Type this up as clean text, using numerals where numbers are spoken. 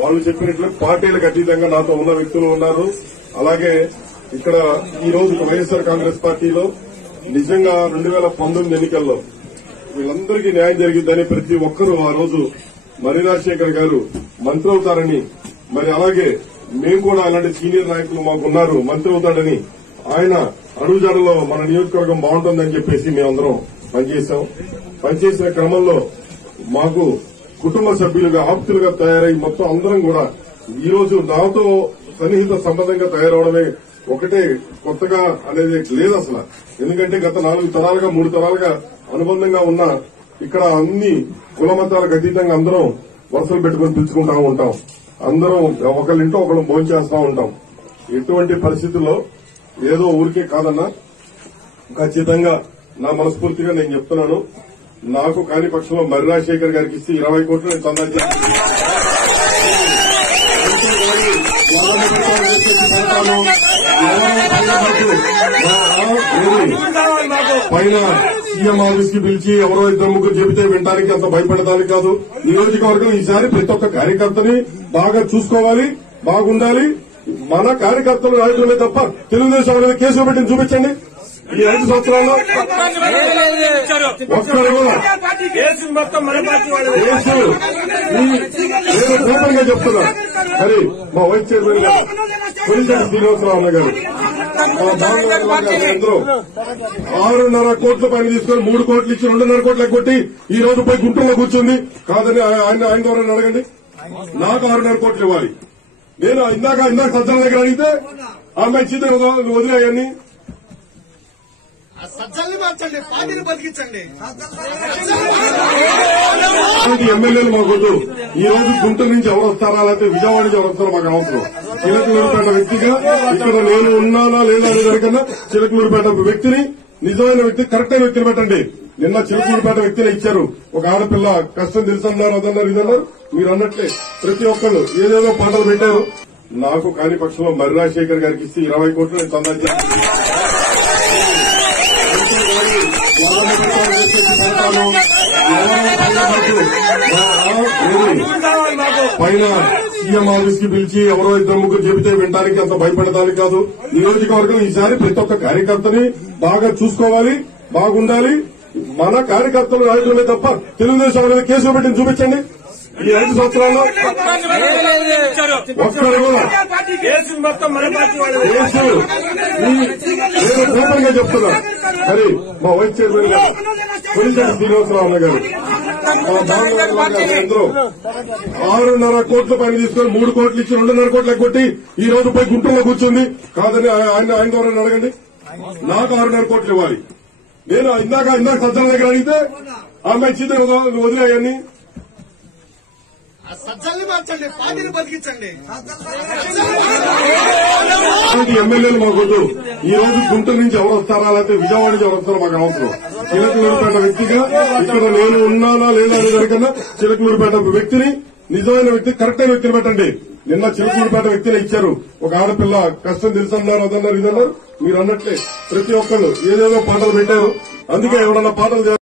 వాళ్ళు చెప్పినట్లు పార్టీలకు అతీతంగా నాతో ఉన్న వ్యక్తులు ఉన్నారు. అలాగే ఇక్కడ ఈ రోజు వైఎస్ఆర్ కాంగ్రెస్ పార్టీలో నిజంగా 2019 ఎన్నికల్లో వీళ్ళందరికీ న్యాయం జరిగిందని ప్రతి ఒక్కరూ ఆ రోజు మర్రి రాజశేఖర్ గారు మంత్రి అవుతారని, మరి అలాగే మేము కూడా అలాంటి సీనియర్ నాయకులు మాకున్నారు మంత్రి అవుతాడని, ఆయన అడుగుజాడలో మన నియోజకవర్గం బాగుంటుందని చెప్పేసి మేమందరం పనిచేశాం. పనిచేసిన క్రమంలో మాకు కుటుంబ సభ్యులుగా ఆప్తులుగా తయారై మొత్తం అందరం కూడా ఈ రోజు నాతో సన్నిహిత సంబంధంగా తయారవడమే ఒకటే కొత్తగా అనేది లేదు అసలు. ఎందుకంటే గత 4 తరాలుగా 3 తరాలుగా అనుబంధంగా ఉన్న ఇక్కడ అన్ని కుల మతాలకు అతీతంగా అందరం వరుసలు పెట్టుకుని పిలుచుకుంటా ఉంటాం. అందరం ఒకళ్ళింటో ఒకళ్ళు భోంచేస్తా ఉంటాం. ఎటువంటి పరిస్థితుల్లో ఏదో ఊరికే కాదన్నా, ఖచ్చితంగా నా మనస్ఫూర్తిగా నేను చెప్తున్నాను, నాకు కాని పక్షంలో మర్రి రాజశేఖర్ గారికి ఇస్తే 20 కోట్లు నేను చందా పైన సీఎం ఆఫీస్ కి పిలిచి ఎవరో 2-3 చెబితే వినడానికి అంత భయపడటానికి కాదు. నియోజకవర్గం ఈసారి ప్రతి ఒక్క కార్యకర్తని బాగా చూసుకోవాలి, బాగుండాలి. మన కార్యకర్తలు నాయకులమే తప్ప తెలుగుదేశం మీద కేసులు పెట్టింది చూపించండి. ఈ 5 సంవత్సరాల్లో ఒక్కరు కూడా కేసు నేను ఓపెన్ గా చెప్తున్నా. మరి మా వైస్ చైర్మన్ గారు కొలిశెట్టి శ్రీనివాసరావు గారు అందరూ 6.5 కోట్ల పైన తీసుకొని 3 కోట్లు ఇచ్చి 2.5 కోట్లకు కొట్టి ఈ రోజు పోయి గుంటూరులో కూర్చుంది కాదని ఆయన ద్వారా అడగండి. నాకు 6.5 కోట్లు ఇవ్వాలి. నేను ఇందాక సజ్జల దగ్గర అడిగితే ఆమె ఇచ్చింది వదిలేయని ఎమ్మెల్యేలు మాకొద్దు. ఈ రోజు గుంటూరు నుంచి ఎవరు వస్తారా లేకపోతే విజయవాడ నుంచి ఎవరు వస్తారో మాకు అవసరం. చిలకలూరుపేట వ్యక్తిగా ఇక్కడ నేను ఉన్నానా లేదా అనే దానికన్నా చిలకలూరుపేట వ్యక్తిని, నిజమైన వ్యక్తి, కరెక్ట్ అయిన వ్యక్తిని పెట్టండి. నిన్న చిలకలూరుపేట వ్యక్తిని ఇచ్చారు. ఒక ఆడపిల్ల కష్టం తెలుసన్నారు, అదన్నారు, ఇదన్నారు. మీరు అన్నట్లే ప్రతి ఒక్కళ్ళు ఏదేదో పాటలు పెట్టారు. నాకు కాని పక్షంలో మర్రి రాజశేఖర్ గారికి ఇస్తే 20 కోట్లు నేను చందా పైన సీఎం ఆఫీస్ కి పిలిచి ఎవరో 2-3 చెబితే వినడానికి అంత భయపడటానికి కాదు. నియోజకవర్గం ఈసారి ప్రతి ఒక్క కార్యకర్తని బాగా చూసుకోవాలి, బాగుండాలి. మన కార్యకర్తలు నాయకులమే తప్ప తెలుగుదేశం మీద కేసులు పెట్టింది చూపించండి. ఈ 5 సంవత్సరాల్లో ఒక్కరు కూడా కేసు నేను ఓపెన్ గా చెప్తున్నా. మరి మా వైస్ చైర్మన్ గారు కొలిశెట్టి శ్రీనివాసరావు గారు అందరూ 6.5 కోట్ల పైన తీసుకొని 3 కోట్లు ఇచ్చి 2.5 కోట్లకు కొట్టి ఈ రోజు పోయి గుంటూరులో కూర్చుంది కాదని ఆయన ద్వారా అడగండి. నాకు 6.5 కోట్లు ఇవ్వాలి. నేను ఇందాక సజ్జల దగ్గర అడిగితే ఆమె ఇచ్చింది వదిలేయని ఎమ్మెల్యేలు మాకొద్దు. ఈ రోజు గుంటూరు నుంచి ఎవరు వస్తారా లేకపోతే విజయవాడ నుంచి ఎవరు వస్తారో మాకు అవసరం. చిలకలూరుపేట వ్యక్తిగా ఇక్కడ నేను ఉన్నానా లేదా అనే దానికన్నా చిలకలూరుపేట వ్యక్తిని, నిజమైన వ్యక్తి, కరెక్ట్ అయిన వ్యక్తిని పెట్టండి. నిన్న చిలకలూరుపేట వ్యక్తిని ఇచ్చారు. ఒక ఆడపిల్ల కష్టం తెలుసన్నారు, అదన్నారు, ఇదన్నారు. మీరు అన్నట్లే ప్రతి ఒక్కళ్ళు ఏదేదో పాటలు పెట్టారు. అందుకే ఎవరన్నా పాటలు